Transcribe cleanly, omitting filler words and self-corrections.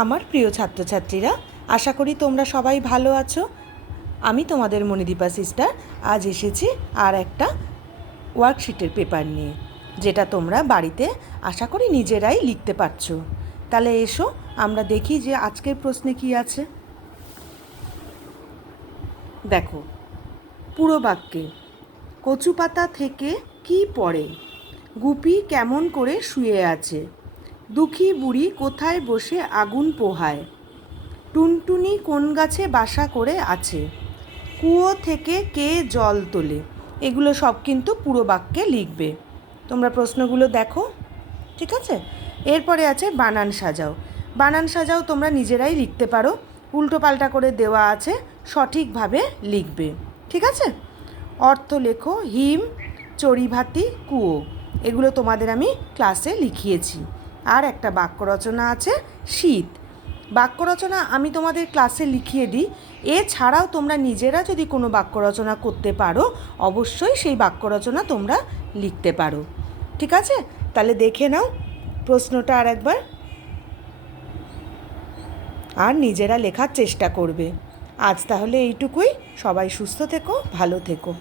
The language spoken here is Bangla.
আমার প্রিয় ছাত্রছাত্রীরা, আশা করি তোমরা সবাই ভালো আছো। আমি তোমাদের মণিদীপা সিস্টার আজ এসেছি আর একটা ওয়ার্কশিটের পেপার নিয়ে, যেটা তোমরা বাড়িতে আশা করি নিজেরাই লিখতে পারছো। তাহলে এসো আমরা দেখি যে আজকের প্রশ্নে কি আছে। দেখো, পুরো বাক্যে কচু পাতা থেকে কি পড়ে? গুপি কেমন করে শুয়ে আছে? দুঃখী বুড়ি কোথায় বসে আগুন পোহায়? টুনটুনি কোন গাছে বাসা করে আছে? কুয়ো থেকে কে জল তোলে? এগুলো সব কিন্তু পুরো বাক্যে লিখবে। তোমরা প্রশ্নগুলো দেখো, ঠিক আছে? এরপরে আছে বানান সাজাও। বানান সাজাও তোমরা নিজেরাই লিখতে পারো, উল্টো পাল্টা করে দেওয়া আছে, সঠিকভাবে লিখবে, ঠিক আছে? অর্থ লেখো হিম, চড়িভাতি, কুয়ো, এগুলো তোমাদের আমি ক্লাসে লিখিয়েছি। আর একটা বাক্য রচনা আছে শীত। বাক্য রচনা আমি তোমাদের ক্লাসে লিখিয়ে দিই। এছাড়াও তোমরা নিজেরা যদি কোনো বাক্য রচনা করতে পারো, অবশ্যই সেই বাক্য রচনা তোমরা লিখতে পারো, ঠিক আছে? তাহলে দেখে নাও প্রশ্নটা আর একবার, আর নিজেরা লেখার চেষ্টা করবে। আজ তাহলে এইটুকুই। সবাই সুস্থ থেকো, ভালো থেকো।